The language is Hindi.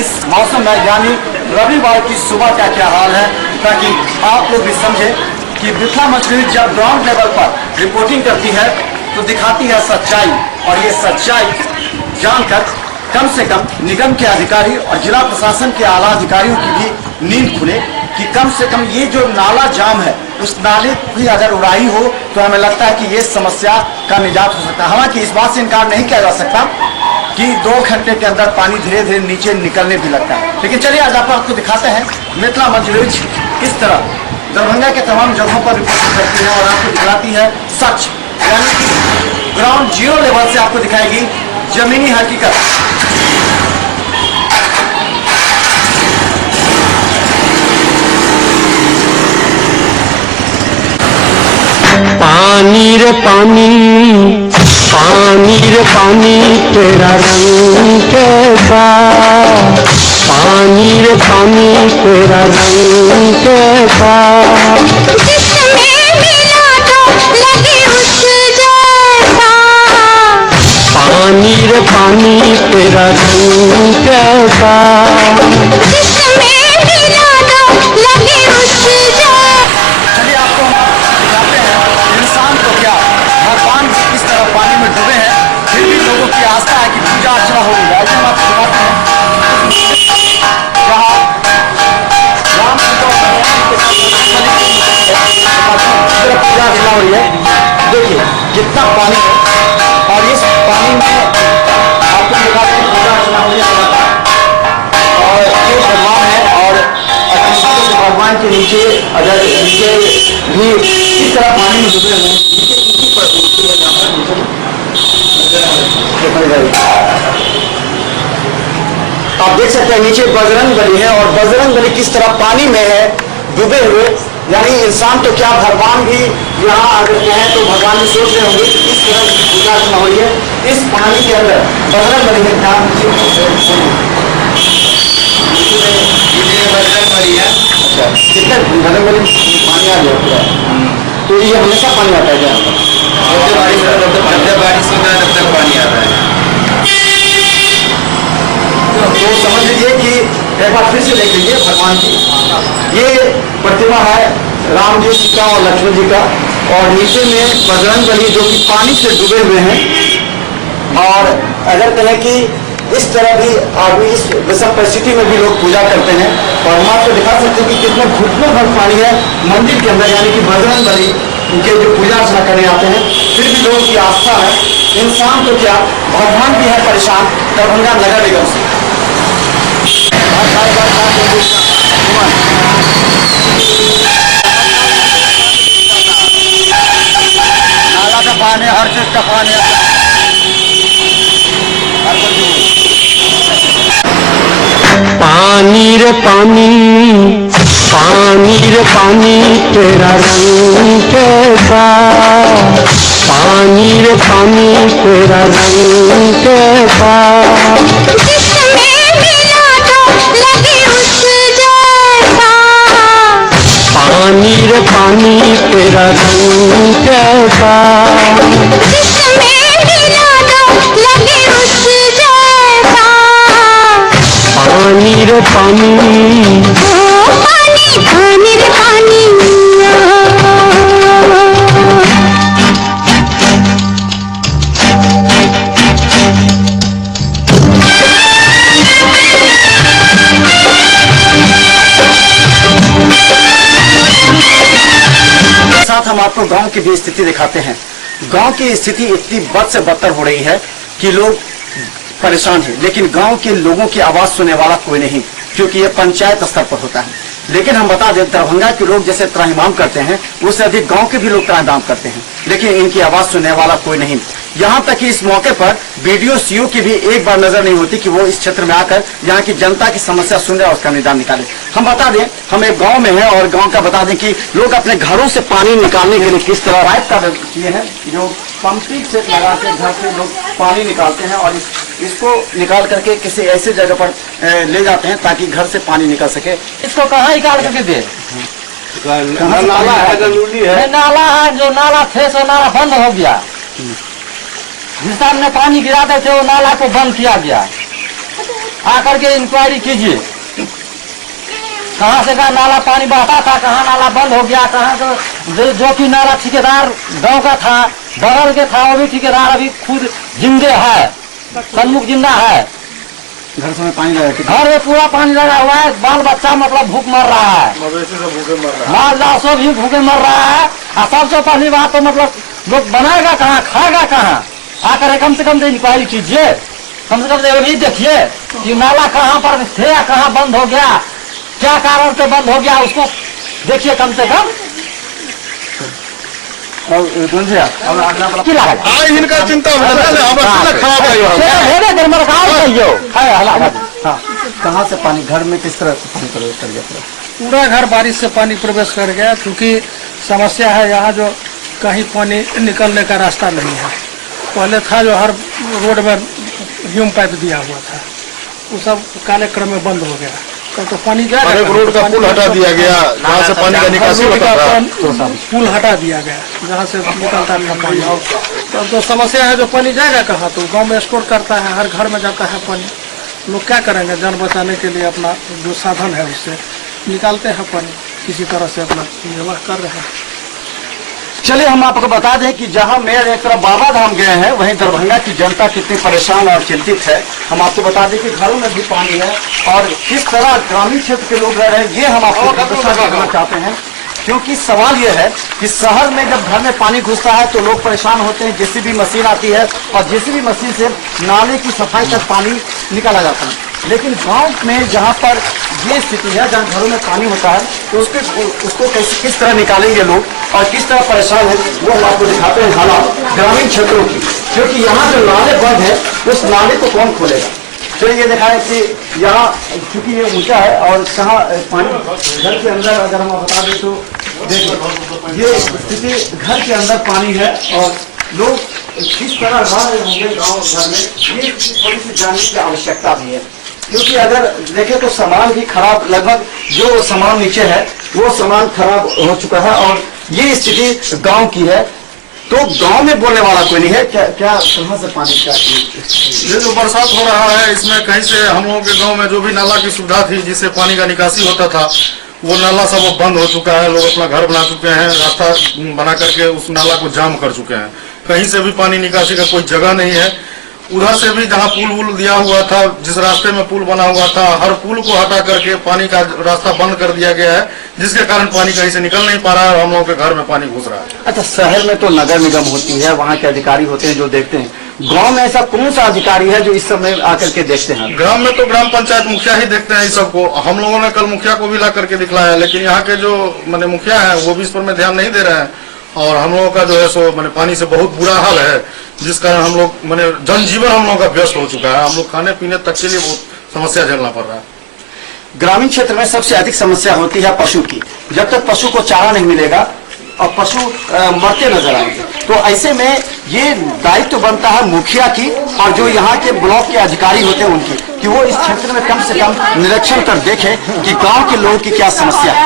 इस मौसम में यानी रविवार की सुबह का क्या हाल है, ताकि आप लोग भी समझे कि मिथिला मंच न्यूज जब ग्राउंड लेवल पर रिपोर्टिंग करती है तो दिखाती है सच्चाई, और ये सच्चाई जानकर कम से कम निगम के अधिकारी और जिला प्रशासन के आला अधिकारियों की भी नींद खुले कि कम से कम ये जो नाला जाम है उस नाले की अगर उड़ाई हो तो हमें लगता है कि ये समस्या का निजात हो सकता है। हालांकि इस बात से इनकार नहीं किया जा सकता कि 2 घंटे के अंदर पानी धीरे धीरे नीचे निकलने भी लगता है। लेकिन चलिए आज आपको दिखाते हैं मिथिला मंच न्यूज किस तरह दरभंगा के तमाम जगहों पर रिपोर्ट करती है और आपको दिखाती है सच, यानी कि ग्राउंड जीरो लेवल से आपको दिखाएगी जमीनी हकीकत। पानी रे पानी, पानी रे पानी तेरा रंग कैसा, पानी रे पानी तेरा रंग कैसा, जिसमें मिला तो लगे उस जैसा, पानी रे पानी तेरा रंग कैसा, जिसमें मिला तो लगे उस जैसा। चलिए आपको दिखाते हैं इंसान तो क्या भगवान भी किस तरह पानी में डूबे हैं, फिर भी लोगों की आस्था है कि पूजा अर्चना हो रही है। ऐसे हम आपको दिखाते हैं जहाँ राम सीता और भगवान के पूजा अर्चना हो रही है। देखिए कितना पानी है और इस पानी में आपको दिखाते हैं पूजा अर्चना हो रही है और ये भगवान है और भगवान के नीचे अगर नीचे भी इस तरह पानी में डूबे हुए आप देख सकते हैं नीचे बजरंग बली है और बजरंग बली किस तरह पानी में है डूबे हुए, यानी इंसान तो क्या भगवान भी यहाँ अगर कहें तो भगवान भी सोच रहे होंगे कि किस तरह की पूजा अर्चना हो रही है इस पानी के अंदर बजरंग बली है। ध्यान बजरंग बली है। अच्छा कितने बजरंग बली पानी आ गया पूरा, तो ये हमेशा पानी आता है क्या यहाँ पर? जब बारिश होता है तब तक पानी आता है। तो समझ लीजिए कि एक बार फिर से देख लीजिए भगवान की ये प्रतिमा है राम जी का और लक्ष्मण जी का, और नीचे में बजरंग बली जो कि पानी से डूबे हुए हैं। और अगर कहें कि इस तरह भी आदमी इस विषम परिस्थिति में भी लोग पूजा करते हैं और हम आपको दिखा सकते हैं कि कितने घुटनों भर पानी है मंदिर के अंदर, यानी कि बजरंग बली उनके जो पूजा अर्चना करने आते हैं, फिर भी लोगों की आस्था है। इंसान तो क्या भगवान भी है परेशान दरभंगा नगर निगम से। नाला का पानी हर चीज का पानी पानी रे पानी, पानी रे पानी तेरा रंग कैसा, पानी रे पानी तेरा रंग कैसा, जिसमें मिला तो लगे उस जैसा, पानी रे पानी तेरा रंग कैसा, जिसमें मिला तो लगे उस जैसा, पानी रे पानी, ओ पानी पानी रे पानी। साथ हम आपको गांव की भी स्थिति दिखाते हैं। गांव की स्थिति इतनी बद से बदतर हो रही है कि लोग परेशान हैं, लेकिन गांव के लोगों की आवाज सुनने वाला कोई नहीं, क्योंकि ये पंचायत स्तर पर होता है। लेकिन हम बता दें दरभंगा के लोग जैसे त्राहिमाम करते हैं उससे अधिक गांव के भी लोग त्राहिमाम करते हैं, लेकिन इनकी आवाज सुनने वाला कोई नहीं। यहाँ तक कि इस मौके पर बीडीओ सीओ की भी एक बार नजर नहीं होती कि वो इस क्षेत्र में आकर यहाँ की जनता की समस्या सुन रहे और उसका निदान निकाले। हम बता दें हम एक गांव में हैं और गांव का बता दें कि लोग अपने घरों से पानी निकालने के लिए किस तरह पाइप का किए हैं, जो पंपिंग सेट लगा के घर से लोग पानी निकालते हैं और इसको निकाल करके किसी ऐसे जगह पर ले जाते हैं ताकि घर से पानी निकल सके। इसको कहाँ निकाल करके दे? नाला है, जरूरी है। नाला है, जो नाला थे सो नाला बंद हो गया। जिस टाइम में पानी गिराते थे वो नाला को बंद किया गया। आकर के इंक्वायरी कीजिए कहाँ से कहाँ नाला पानी बहता था, कहाँ नाला बंद हो गया, कहाँ जो कि नाला ठेकेदार गांव का था, बगल के था, वो भी ठेकेदार अभी खुद जिंदे है, सन्मुख जिंदा है। घर से पानी लगा के घर में पूरा पानी लगा हुआ है, बाल बच्चा मतलब भूख मर रहा है, माल जाल सब भी भूखे मर रहा है। और सबसे पहली बात तो मतलब लोग बनाएगा कहाँ, खाएगा कहाँ? आकर कम से कम इंक्वायरी कीजिए, कम से कम ये भी देखिए कि नाला कहाँ पर थे या कहाँ बंद हो गया, क्या कारण से बंद हो गया, उसको देखिए कम से कम। इनका चिंता कहाँ से पानी घर में किस तरह से पानी प्रवेश कर गया? पूरा घर बारिश से पानी प्रवेश कर गया, क्योंकि समस्या है यहाँ जो कहीं पानी निकलने का रास्ता नहीं है। पहले था जो हर रोड में ह्यूम पाइप दिया हुआ था, वो सब काले क्रम में बंद हो गया। तो पानी जाएगा, रोड का पुल हटा दिया गया, जहाँ से पानी का निकासी होता था, पुल हटा दिया गया जहाँ से निकलता था पानी। तो समस्या है जो पानी जाएगा कहाँ? तो गांव में स्टोर करता है, हर घर में जाता है पानी। लोग क्या करेंगे? जान बचाने के लिए अपना जो साधन है उससे निकालते हैं पानी, किसी तरह से अपना निर्वाह कर रहे हैं। चलिए हम आपको बता दें कि जहां मेयर एक तरफ बाबा धाम गए हैं, वहीं दरभंगा की जनता कितनी परेशान और चिंतित है। हम आपको बता दें कि घरों में भी पानी है और किस तरह ग्रामीण क्षेत्र के लोग रह रहे हैं, ये हम आपको बताना चाहते हैं। क्योंकि सवाल ये है कि शहर में जब घर में पानी घुसता है तो लोग परेशान होते हैं, जेसीबी मशीन आती है और जेसीबी मशीन से नाले की सफाई तक पानी निकाला जाता है। लेकिन गांव में जहां पर ये स्थिति है, जहां घरों में पानी होता है, तो उसको किस तरह निकालेंगे लोग और किस तरह परेशान है, वो हम आपको दिखाते हैं हालात ग्रामीण क्षेत्रों की। क्योंकि यहाँ जो नाले बंद है उस नाले को कौन खोलेगा? चलिए ये दिखाएं कि यहाँ चूंकि ये ऊंचा है और कहाँ पानी घर के अंदर, अगर हम बता दें तो देखिए ये स्थिति घर के अंदर पानी है और लोग किस तरह रह रहे होंगे गाँव घर में, ये थोड़ी सी जानने की आवश्यकता भी है। क्योंकि अगर देखें तो सामान भी खराब, लगभग जो सामान नीचे है वो सामान खराब हो चुका है और ये स्थिति गांव की है। तो गांव में बोलने वाला कोई नहीं है। क्या कहाँ से पानी का? ये जो बरसात हो रहा है इसमें कहीं से हम लोगों के गांव में जो भी नाला की सुविधा थी जिससे पानी का निकासी होता था, वो नाला सब बंद हो चुका है। लोग अपना घर बना चुके हैं, रास्ता बना करके उस नाला को जाम कर चुके हैं। कहीं से भी पानी निकासी का कोई जगह नहीं है। उधर से भी जहाँ पुल वुल दिया हुआ था, जिस रास्ते में पुल बना हुआ था, हर पुल को हटा करके पानी का रास्ता बंद कर दिया गया है, जिसके कारण पानी कहीं से निकल नहीं पा रहा है और हम लोगों के घर में पानी घुस रहा है। अच्छा, शहर में तो नगर निगम होती है, वहाँ के अधिकारी होते हैं जो देखते हैं। गांव में ऐसा कौन सा अधिकारी है जो इस समय आकर के देखते हैं? ग्राम में तो ग्राम पंचायत मुखिया ही देखते हैं इस सबको। हम लोगों ने कल मुखिया को भी ला करके दिखलाया, लेकिन यहाँ के जो मैंने मुखिया है वो भी इस पर में ध्यान नहीं दे रहे हैं। और हम लोगों का जो है सो मैंने पानी से बहुत बुरा हाल है, जिस कारण हम लोग मैंने जनजीवन हम लोगों का व्यस्त हो चुका है। हम लोग खाने पीने तक के लिए बहुत समस्या झेलना पड़ रहा है। ग्रामीण क्षेत्र में सबसे अधिक समस्या होती है पशु की। जब तक पशु को चारा नहीं मिलेगा और पशु मरते नजर आएंगे, तो ऐसे में ये दायित्व बनता है मुखिया की और जो यहाँ के ब्लॉक के अधिकारी होते हैं उनकी, कि वो इस क्षेत्र में कम से कम निरीक्षण कर देखें कि गांव के लोगों की क्या समस्या है।